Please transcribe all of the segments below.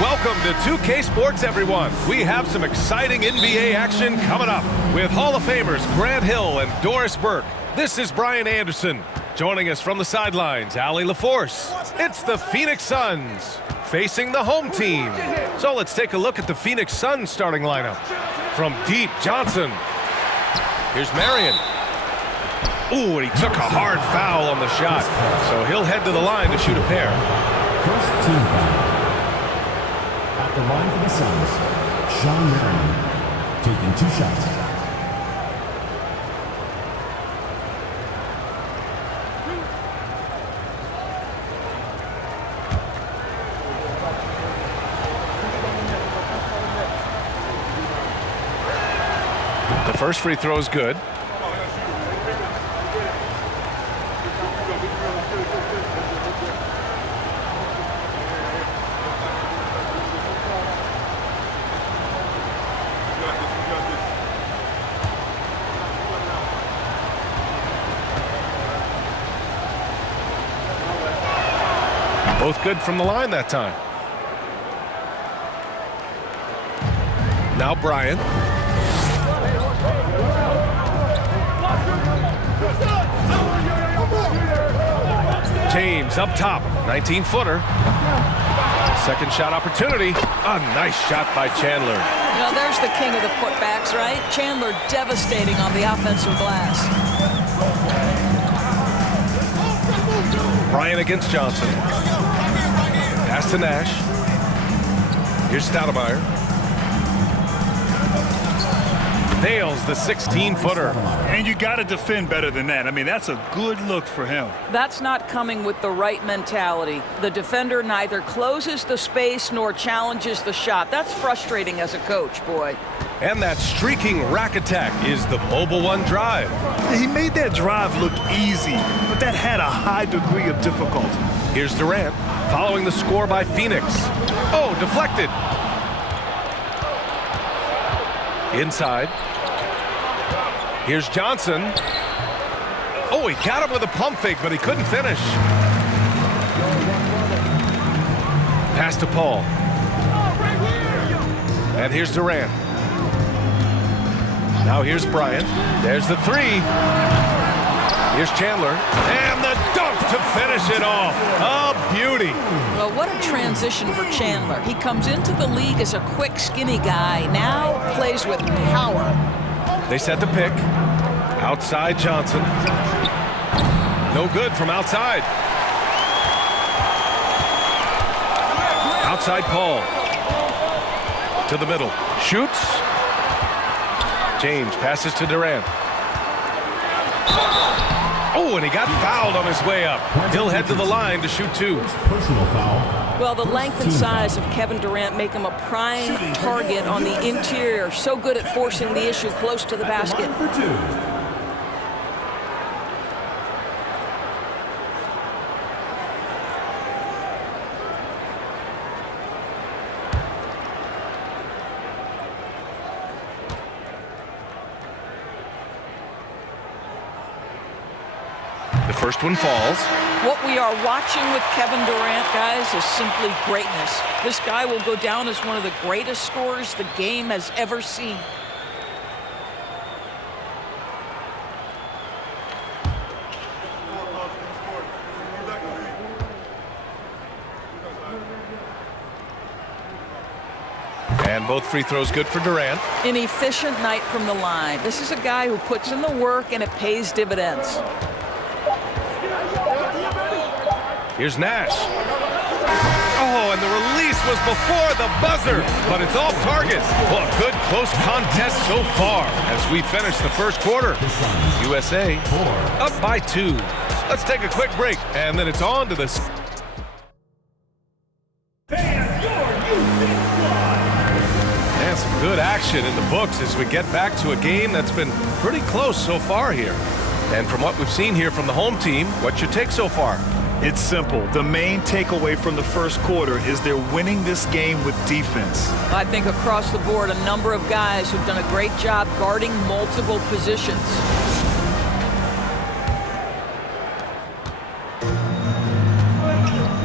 Welcome to 2K Sports, everyone. We have some exciting NBA action coming up with Hall of Famers Grant Hill and Doris Burke. This is Brian Anderson. Joining us from the sidelines, Allie LaForce. It's the Phoenix Suns facing the home team. So let's take a look at the Phoenix Suns starting lineup. From deep, Johnson. Here's Marion. Ooh, and he took a hard foul on the shot. So he'll head to the line to shoot a pair. First team foul. At the line for the Suns, Sean Marion, taking 2 shots. The first free throw is good. Both good from the line that time. Now Bryant. James up top, 19-footer. Second shot opportunity. A nice shot by Chandler. Now there's the king of the putbacks, right? Chandler devastating on the offensive glass. Bryant against Johnson. Pass to Nash. Here's Stoudemire. Nails the 16-footer. And you got to defend better than that. I mean, that's a good look for him. That's not coming with the right mentality. The defender neither closes the space nor challenges the shot. That's frustrating as a coach, boy. And that streaking rack attack is the mobile one drive. He made that drive look easy, but that had a high degree of difficulty. Here's Durant following the score by Phoenix. Oh, deflected. Inside. Here's Johnson. Oh, he got him with a pump fake, but he couldn't finish. Pass to Paul. And here's Durant. Now here's Bryant. There's the three. Here's Chandler. And the dunk to finish it off. A beauty. Well, what a transition for Chandler. He comes into the league as a quick, skinny guy. Now plays with power. They set the pick. Outside Johnson. No good from outside. Outside Paul. To the middle. Shoots. James passes to Durant. Oh, and he got fouled on his way up. He'll head to the line to shoot 2. Personal foul. Well, the length and size of Kevin Durant make him a prime target on the interior. So good at forcing the issue close to the basket. For 2. The first one falls. What we are watching with Kevin Durant, guys, is simply greatness. This guy will go down as one of the greatest scorers the game has ever seen. And both free throws good for Durant. An efficient night from the line. This is a guy who puts in the work and it pays dividends. Here's Nash. Oh, and the release was before the buzzer, but it's off target. Well, a good close contest so far as we finish the first quarter. USA up by 2. Let's take a quick break, and then it's on to the... And some good action in the books as we get back to a game that's been pretty close so far here. And from what we've seen here from the home team, what's your take so far? It's simple. The main takeaway from the first quarter is they're winning this game with defense. I think across the board, a number of guys who've done a great job guarding multiple positions.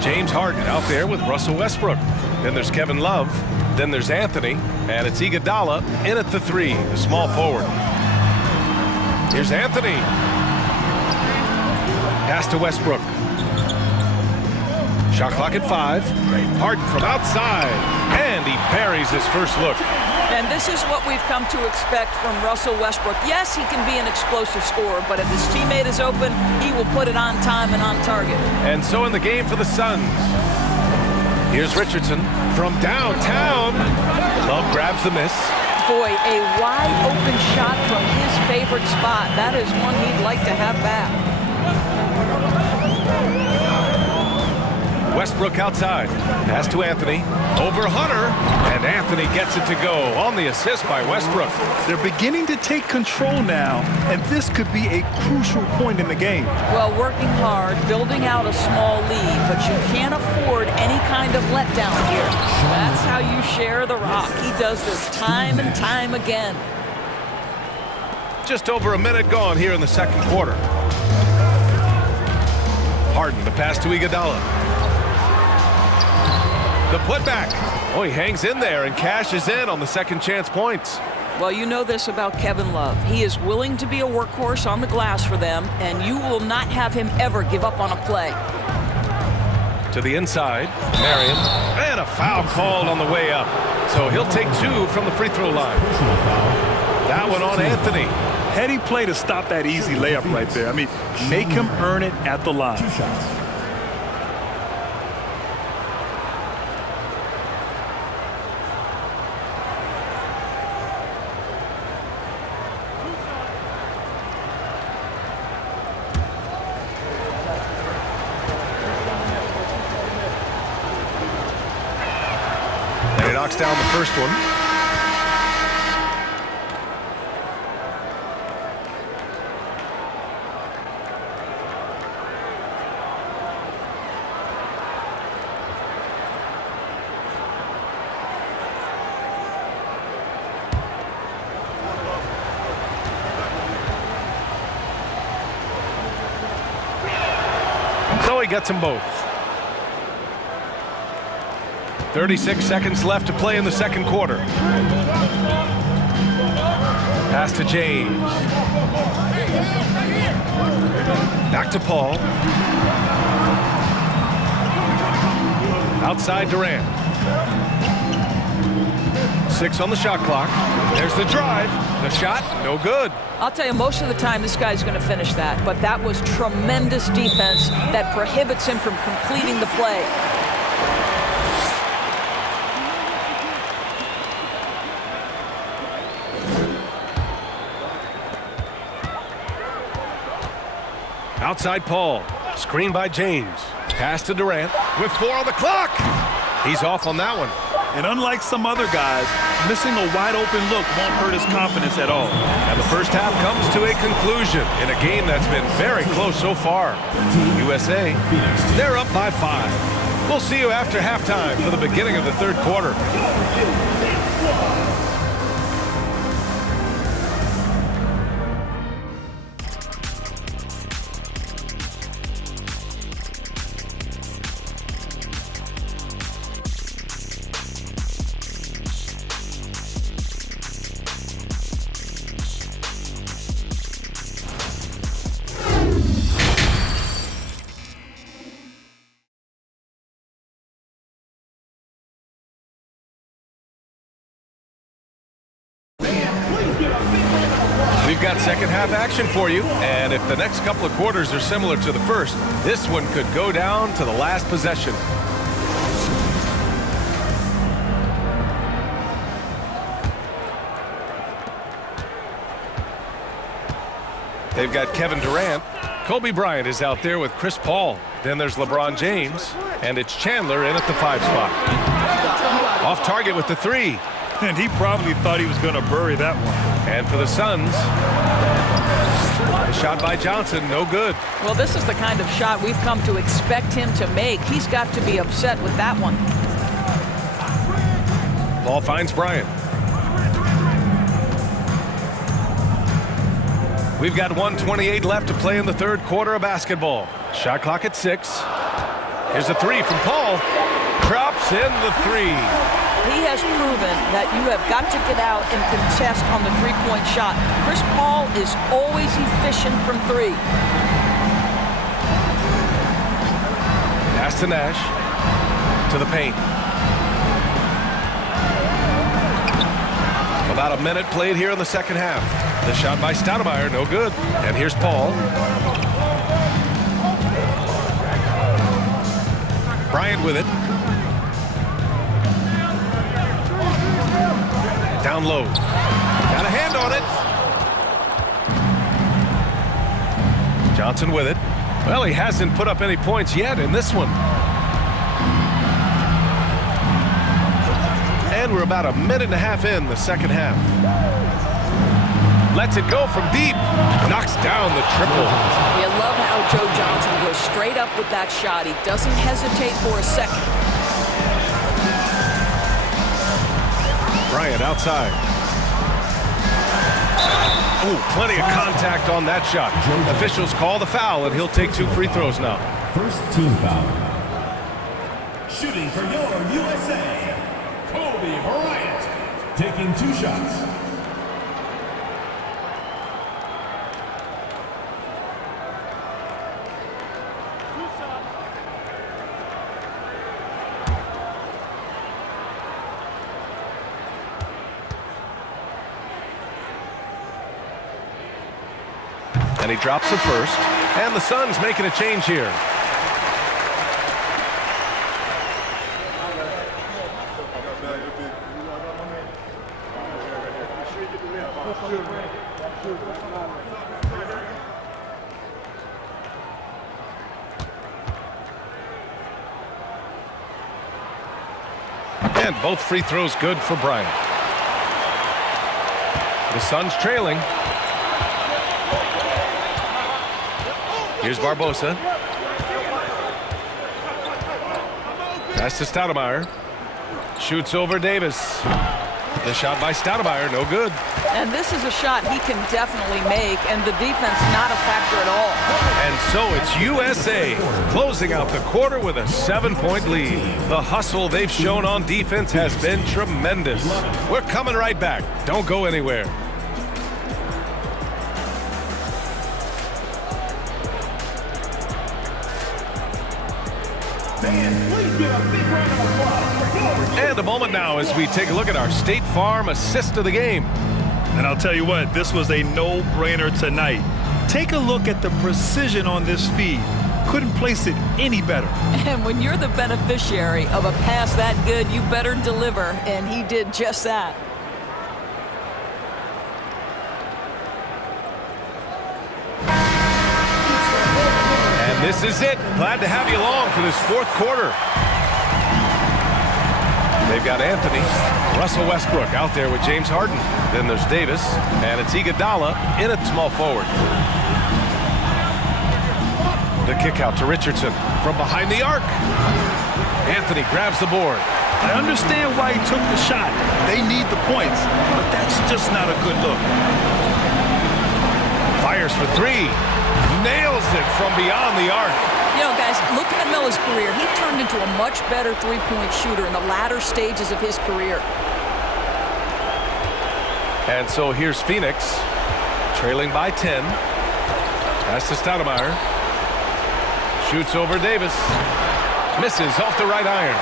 James Harden out there with Russell Westbrook. Then there's Kevin Love. Then there's Anthony. And it's Iguodala in at the 3, the small forward. Here's Anthony. Pass to Westbrook. Shot clock at 5. Harden from outside. And he buries his first look. And this is what we've come to expect from Russell Westbrook. Yes, he can be an explosive scorer, but if his teammate is open, he will put it on time and on target. And so in the game for the Suns. Here's Richardson from downtown. Love grabs the miss. Boy, a wide open shot from his favorite spot. That is one he'd like to have back. Westbrook outside. Pass to Anthony. Over Hunter. And Anthony gets it to go on the assist by Westbrook. They're beginning to take control now, and this could be a crucial point in the game. Well, working hard, building out a small lead, but you can't afford any kind of letdown here. That's how you share the rock. He does this time and time again. Just over a minute gone here in the second quarter. Harden, the pass to Iguodala. The putback. Oh, he hangs in there and cashes in on the second chance points. Well, you know this about Kevin Love. He is willing to be a workhorse on the glass for them, and you will not have him ever give up on a play. To the inside, Marion, and a foul called on the way up. So he'll take 2 from the free throw line. That one on Anthony. Heady play to stop that easy layup right there. I mean, make him earn it at the line. 2 shots. And he knocks down the first one. So he gets them both. 36 seconds left to play in the second quarter. Pass to James. Back to Paul. Outside Durant. 6 on the shot clock. There's the drive. The shot, no good. I'll tell you, most of the time this guy's going to finish that, but that was tremendous defense that prohibits him from completing the play. Outside Paul. Screen by James. Pass to Durant with 4 on the clock. He's off on that one. And unlike some other guys, missing a wide open look won't hurt his confidence at all. And the first half comes to a conclusion in a game that's been very close so far. USA, they're up by 5. We'll see you after halftime for the beginning of the third quarter. We've got second half action for you, and if the next couple of quarters are similar to the first, this one could go down to the last possession. They've got Kevin Durant. Kobe Bryant is out there with Chris Paul. Then there's LeBron James, and it's Chandler in at the 5 spot. Off target with the 3. And he probably thought he was going to bury that one. And for the Suns, a shot by Johnson, no good. Well, this is the kind of shot we've come to expect him to make. He's got to be upset with that one. Paul finds Bryant. We've got 1:28 left to play in the third quarter of basketball. Shot clock at 6. Here's a 3 from Paul. drops in the three. He has proven that you have got to get out and contest on the three-point shot. Chris Paul is always efficient from three. Pass to Nash. To the paint. About a minute played here in the second half. The shot by Stoudemire, no good. And here's Paul. Bryant with it. Down low. Got a hand on it. Johnson with it. Well, he hasn't put up any points yet in this one. And we're about a minute and a half in the second half. Lets it go from deep. Knocks down the triple. You love how Joe Johnson goes straight up with that shot. He doesn't hesitate for a second. Bryant outside. Oh, plenty of contact on that shot. Officials call the foul, and he'll take 2 free throws now. First team foul. Shooting for your USA, Kobe Bryant, taking 2 shots. And he drops it first. And the Suns making a change here. And both free throws good for Bryant. The Suns trailing. Here's Barbosa. Pass to Stoudemire. Shoots over Davis. The shot by Stoudemire, no good. And this is a shot he can definitely make, and the defense not a factor at all. And so it's USA closing out the quarter with a 7-point lead. The hustle they've shown on defense has been tremendous. We're coming right back. Don't go anywhere. And a moment now as we take a look at our State Farm assist of the game. And I'll tell you what, this was a no-brainer tonight. Take a look at the precision on this feed. Couldn't place it any better. And when you're the beneficiary of a pass that good, you better deliver, and he did just that. And this is it. Glad to have you along for this 4th quarter. They've got Anthony, Russell Westbrook out there with James Harden. Then there's Davis, and it's Iguodala in at small forward. The kick out to Richardson from behind the arc. Anthony grabs the board. I understand why he took the shot. They need the points, but that's just not a good look. Fires for 3. Nails it from beyond the arc. You know, guys, looking at Melo's career, he turned into a much better three-point shooter in the latter stages of his career. And so here's Phoneix, trailing by 10. Pass to Stoudemire. Shoots over Davis. Misses off the right iron.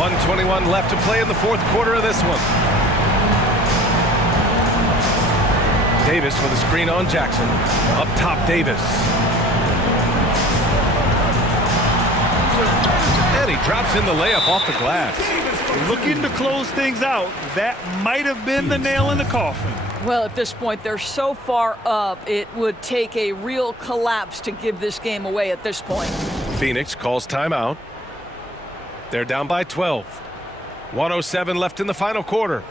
1:21 left to play in the 4th quarter of this one. Davis with a screen on Jackson. Up top, Davis. And he drops in the layup off the glass. Looking to close things out. That might have been the nail in the coffin. Well, at this point, they're so far up, it would take a real collapse to give this game away at this point. Phoneix calls timeout. They're down by 12. 1:07 left in the final quarter.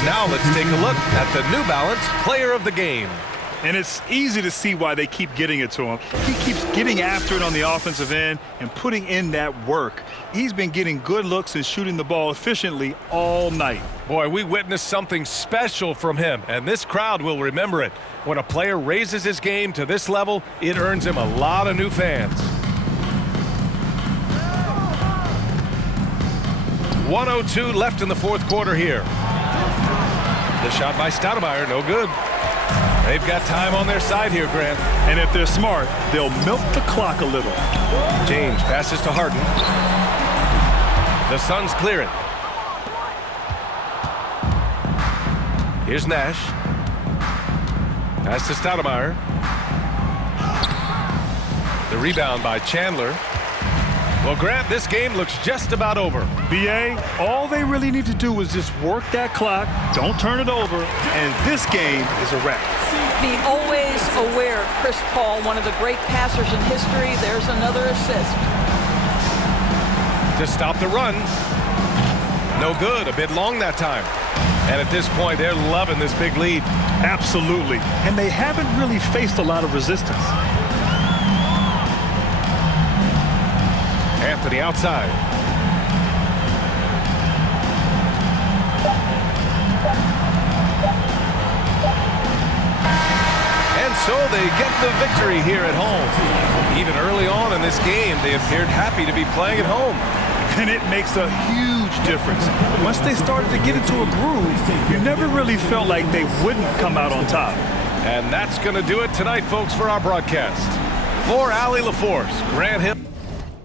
And now let's take a look at the New Balance Player of the Game. And it's easy to see why they keep getting it to him. He keeps getting after it on the offensive end and putting in that work. He's been getting good looks and shooting the ball efficiently all night. Boy, we witnessed something special from him, and this crowd will remember it. When a player raises his game to this level, it earns him a lot of new fans. 1:02 left in the fourth quarter here. The shot by Stoudemire, no good. They've got time on their side here, Grant. And if they're smart, they'll milk the clock a little. James passes to Harden. The Suns clear it. Here's Nash. Pass to Stoudemire. The rebound by Chandler. Well, Grant, this game looks just about over. B.A., all they really need to do is just work that clock, don't turn it over, and this game is a wrap. Be always aware, Chris Paul, one of the great passers in history. There's another assist. To stop the run. No good, a bit long that time. And at this point, they're loving this big lead. Absolutely. And they haven't really faced a lot of resistance. Anthony outside. And so they get the victory here at home. Even early on in this game, they appeared happy to be playing at home. And it makes a huge difference. Once they started to get into a groove, you never really felt like they wouldn't come out on top. And that's going to do it tonight, folks, for our broadcast. For Allie LaForce, Grant Hill.